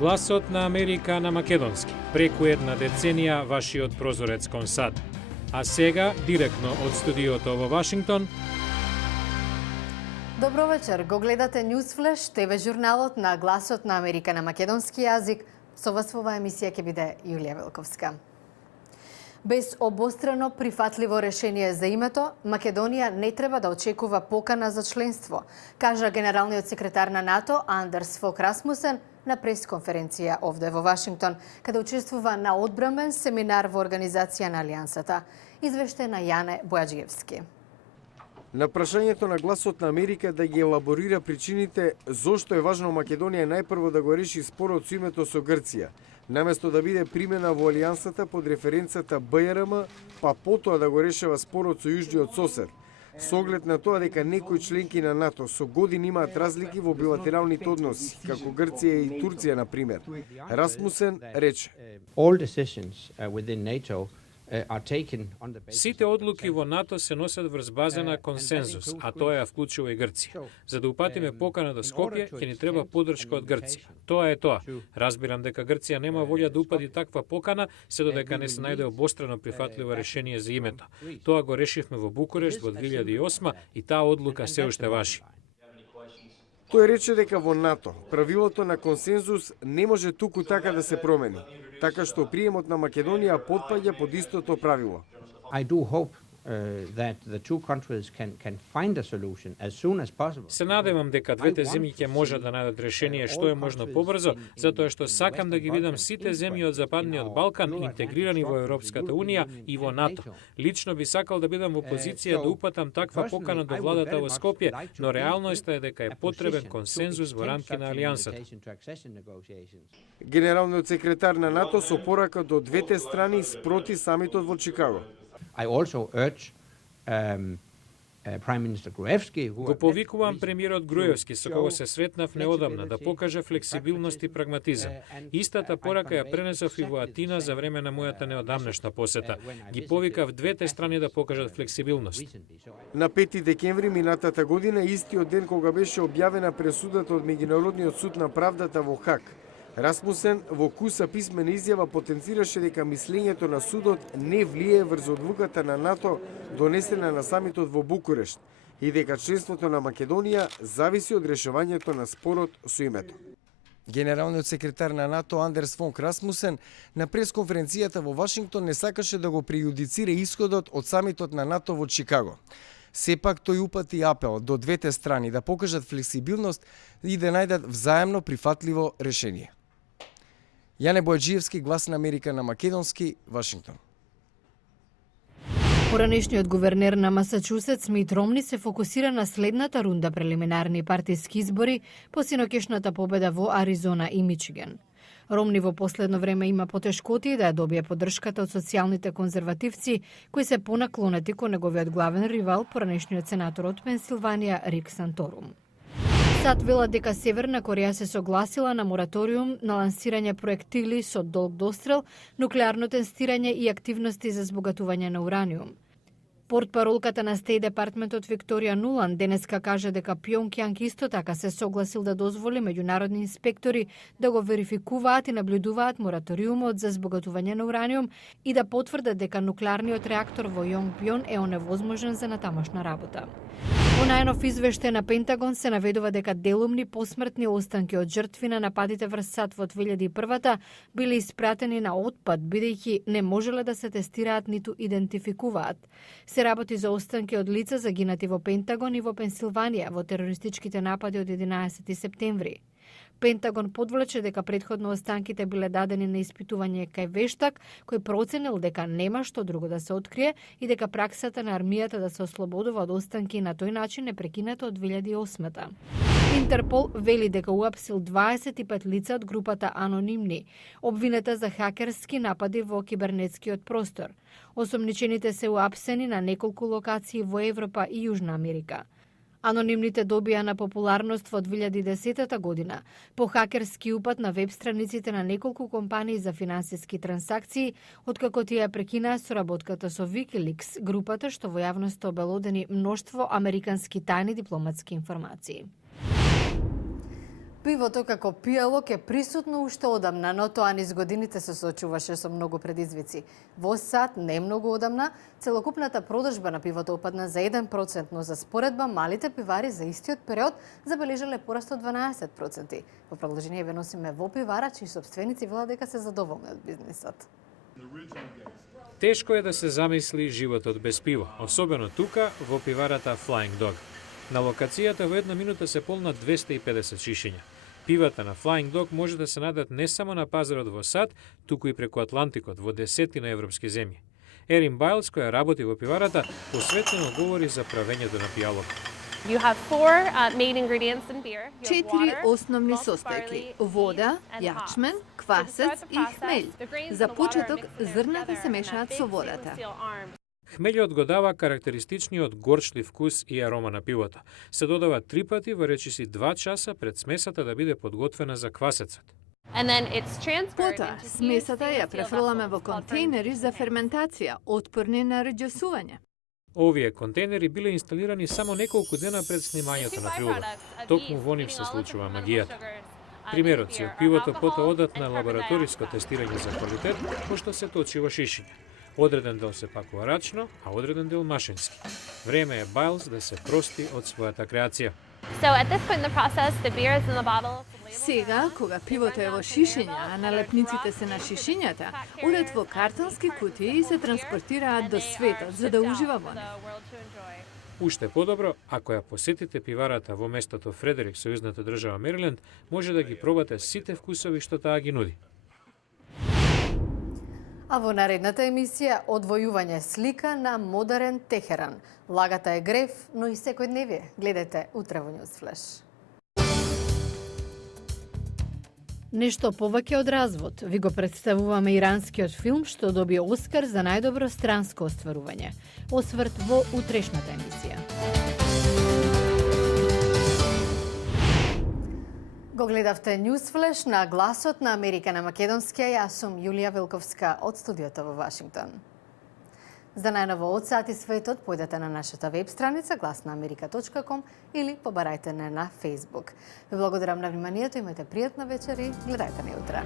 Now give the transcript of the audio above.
Гласот на Америка на македонски. Преку една деценија вашиот прозорец кон САД. А сега, директно од студиото во Вашингтон. Добро вечер, го гледате Newsflash, ТВ журналот на Гласот на Америка на македонски јазик. Со вас во оваа емисија ќе биде Јулија Велковска. Без обострено прифатливо решение за името, Македонија не треба да очекува покана за членство, кажа генералниот секретар на НАТО Андерс Фог Расмусен на пресконференција овде во Вашингтон, каде учествува на одбрамен семинар во организација на Алијансата. Извештај на Јане Бојаджиевски. На прашањето на Гласот на Америка да ги елаборира причините зошто е важно Македонија најпрво да го реши спорот со името со Грција, наместо да биде примена во Алијансата под референцата БРМ, па потоа да го решава спорот со Јужниот сосед, со оглед на тоа дека некои членки на НАТО со години имаат разлики во билатералните односи, како Грција и Турција, на пример. Расмусен рече: Сите одлуки во НАТО се носат врз база на консензус, а тоа ја вклучува и Грција. За да упатиме покана до Скопје, ќе ни треба поддршка од Грција. Тоа е тоа. Разбирам дека Грција нема волја да упади таква покана, се додека не се најде обострено прифатливо решение за името. Тоа го решивме во Букурешт во 2008 и таа одлука се уште важи. Тој рече дека во НАТО правилото на консензус не може туку така да се промени, така што приемот на Македонија потпаѓа под истото правило. Се надевам дека двете земји ќе можат да најдат решение што е можно побрзо, затоа што сакам да ги видам сите земји од Западниот Балкан интегрирани во Европската Унија и во НАТО. Лично би сакал да бидам во позиција да упатам таква покана до владата во Скопје, но реалноста е дека е потребен консензус во рамки на Алијансата. Генералниот секретар на НАТО со порака до двете страни спроти самитот во Чикаго. Го повикувам премиерот Груевски, со кого се сретнав неодамна, да покаже флексибилност и прагматизам. Истата порака ја пренесов и во Атина за време на мојата неодамнешна посета. Ги повикав двете страни да покажат флексибилност. На 5 декември минатата година, истиот ден кога беше објавена пресудата од Меѓународниот суд на правдата во Хаг, Расмусен во куса писмена изјава потенцираше дека мислењето на судот не влие врз одлуката на НАТО донесена на самитот во Букурешт и дека членството на Македонија зависи од решувањето на спорот со името. Генералниот секретар на НАТО Андерс Фог Расмусен на пресконференцијата во Вашингтон не сакаше да го прејудицира исходот од самитот на НАТО во Чикаго. Сепак тој упати апел до двете страни да покажат флексибилност и да најдат взаемно прифатливо решение. Јане Бојаджиевски, Глас на Америка на македонски, Вашингтон. Поранешниот гувернер на Масачусетс Мит Ромни се фокусира на следната рунда прелиминарни партиски избори по синоќешната победа во Аризона и Мичиган. Ромни во последно време има потешкоти да ја добие поддршката од социјалните конзервативци, кои се понаклонети кон неговиот главен ривал, поранешниот сенатор од Пенсилванија Рик Санторум. САД вела дека Северна Кореја се согласила на мораториум на лансирање проектили со долг дострел, нуклеарно тестирање и активности за збогатување на ураниум. Портпаролката на Стеј департментот Викторија Нуланд денеска кажа дека Пјонкјанг исто така се согласил да дозволи меѓународни инспектори да го верификуваат и наблюдуваат мораториумот за збогатување на ураниум и да потврдат дека нуклеарниот реактор во Јонгбјон е оневозможен за натамошна работа. Во најнов извештај на Пентагон се наведува дека делумни посмртни останки од жртви на нападите врз САД во 2001 биле испратени на отпад, бидејќи не можеле да се тестираат ниту идентификуваат. Се работи за останки од лица загинати во Пентагон и во Пенсилванија во терористичките напади од 11 септември. Пентагон подвлече дека претходно останките биле дадени на испитување кај вештак, кој проценил дека нема што друго да се открие и дека праксата на армијата да се ослободува од останки на тој начин е прекината од 2008. Интерпол вели дека уапсил 25 лица од групата Анонимни, обвинета за хакерски напади во кибернетскиот простор. Осомничените се уапсени на неколку локации во Европа и Јужна Америка. Анонимните добија на популарност во 2010 година по хакерски упад на веб страниците на неколку компании за финансиски трансакции, откако тие прекинаа соработката со Wikileaks, групата што во јавноста обелодени мноштво американски тајни дипломатски информации. Пивото како пијалок е присутно уште одамна, но тоа низ годините се соочуваше со многу предизвици. Во САД, не многу одамна, целокупната продажба на пивото опадна за 1%, но за споредба малите пивари за истиот период забележале пораст од 12%. Во продолжение ве носиме во пивара, чии сопственици велат дека се задоволни од бизнисот. Тешко е да се замисли животот без пиво, особено тука во пиварата Flying Dog. На локацијата во една минута се полнат 250 шишиња. Пивата на Flying Dog може да се најдат не само на пазарот во САД, туку и преку Атлантикот во десетина европски земји. Ерин Байлс, која работи во пиварата, посветено говори за правењето на пијалок. Четири основни состојки: вода, јачмен, квасец и хмелј. За почеток, зрната се мешаат со водата. Хмелјот го дава карактеристичниот горчлив вкус и арома на пивото. Се додава 3 пати во речиси 2 часа пред смесата да биде подготвена за квасецот. Потоа, смесата ја префрламе во контейнери за ферментација, отпорни на раѓасување. Овие контейнери биле инсталирани само неколку дена пред снимањето на филмот. Токму во нив се случува магијата. Примероци од пивото потоа одат на лабораториско тестирање за квалитет, пошто се точи во шишиња. Одреден дел се пакува рачно, а одреден дел машински. Време е Байлс да се прости од својата креација. Сега, кога пивото е во шишиња, а налепниците се на шишињата, одат во картонски кутии и се транспортираат до светот за да ужива во нив. Уште подобро, ако ја посетите пиварата во местото Фредерик, сојузната држава Мериленд, може да ги пробате сите вкусови што таа ги нуди. А во наредната емисија одвојување слика на модерен Техеран. Лагата е грев, но и секојдневие. Гледате утре во Newsflash. Нешто повеќе од развод. Ви го представуваме иранскиот филм што доби Оскар за најдобро странско остварување. Осврт во утрешната емисија. Го гледавте Newsflash на Гласот на Америка на македонски, а јас сум Јулија Велковска од студиото во Вашингтон. За најново од САД и светот, појдете на нашата веб страница glasnaamerika.com или побарајте не на Facebook. Ви благодарам на вниманието, имајте пријатна вечер и гледајте ни утре.